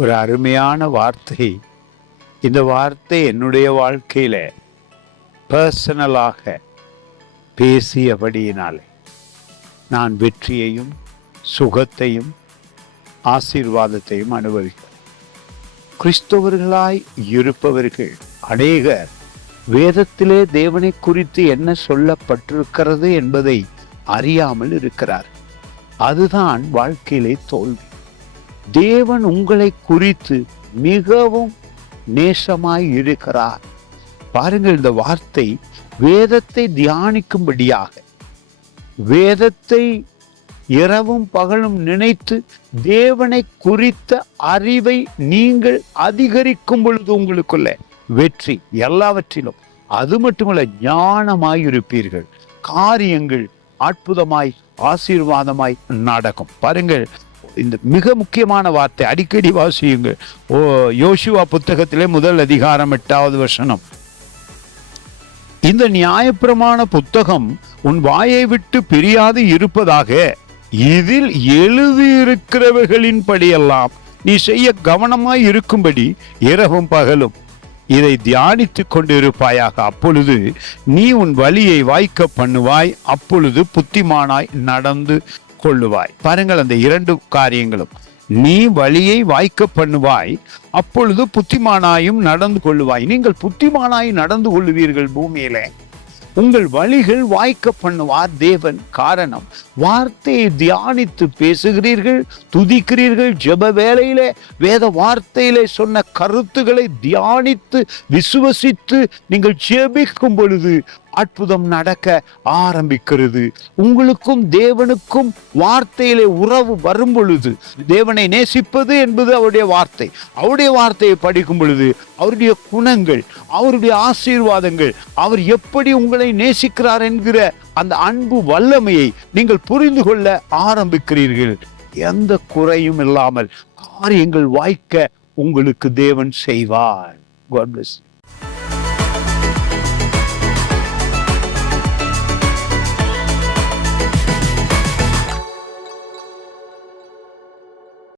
ஒரு அருமையான வார்த்தை. இந்த வார்த்தை என்னுடைய வாழ்க்கையில பர்சனலாக பேசியபடியினாலே நான் வெற்றியையும் சுகத்தையும் ஆசீர்வாதத்தையும் அனுபவிக்கிறேன். கிறிஸ்தவர்களாய் இருப்பவர்கள் அநேகர் வேதத்திலே தேவனை குறித்து என்ன சொல்லப்பட்டிருக்கிறது என்பதை அறியாமல் இருக்கிறார். அதுதான் வாழ்க்கையிலே தோல்வி. தேவன் உங்களை குறித்து மிகவும் நேசமாய் இருக்கிறார். பாருங்கள், இந்த வார்த்தை வேதத்தை தியானிக்கும்படியாக, வேதத்தை இரவும் பகலும் நினைத்து தேவனை குறித்த அறிவை நீங்கள் அதிகரிக்கும் பொழுது உங்களுக்குள்ள வெற்றி எல்லாவற்றிலும். அது மட்டுமல்ல, ஞானமாய் இருப்பீர்கள். காரியங்கள் அற்புதமாய் ஆசீர்வாதமாய் நடக்கும். பாருங்கள், இந்த மிக முக்கியமான வார்த்தை அடிக்கடி வாசியுங்கள். யோசுவா புத்தகத்திலே 1 அதிகாரம் 8வது வசனம். இந்த நியாயப்பிரமாண புத்தகம் உன் வாயை விட்டு பிரியாது இருப்பதாக, இதில் எழுதியிருக்கிறவர்களின் படியெல்லாம் நீ செய்ய கவனமாய் இருக்கும்படி இரவும் பகலும் இதை தியானித்துக் கொண்டிருப்பாயாக. அப்பொழுது நீ உன் வழியை வாய்க்க பண்ணுவாய், அப்பொழுது புத்திமானாய் நடந்து கொள்ளுவாய். பாருங்கள், அந்த 2 காரியங்களும். நீ வழியை வாய்க்க பண்ணுவாய், அப்பொழுது புத்திமானாயும் நடந்து கொள்ளுவாய். நீங்கள் புத்திமானாய் நடந்து கொள்ளுவீர்கள் பூமியிலே. உங்கள் வழிகள் வாய்க்க பண்ணுவார் தேவன். காரணம், வார்த்தையை தியானித்து பேசுகிறீர்கள், துதிக்கிறீர்கள். ஜெப வேளையிலே வேத வார்த்தையிலே சொன்ன கருத்துக்களை தியானித்து விசுவசித்து நீங்கள் ஜெபிக்கும் பொழுது அற்புதம் நடக்க ஆரம்பிக்கிறது. உங்களுக்கும் தேவனுக்கும் வார்த்தையிலே உறவு வரும் பொழுது, தேவனை நேசிப்பது என்பது அவருடைய வார்த்தை. அவருடைய வார்த்தையை படிக்கும் பொழுது அவருடைய குணங்கள், அவருடைய ஆசீர்வாதங்கள், அவர் எப்படி உங்களை நேசிக்கிறார் என்கிற அந்த அன்பு வல்லமையை நீங்கள் புரிந்து கொள்ள ஆரம்பிக்கிறீர்கள். எந்த குறையும் இல்லாமல் காரியங்கள் வாய்க்க உங்களுக்கு தேவன் செய்வார். God bless you.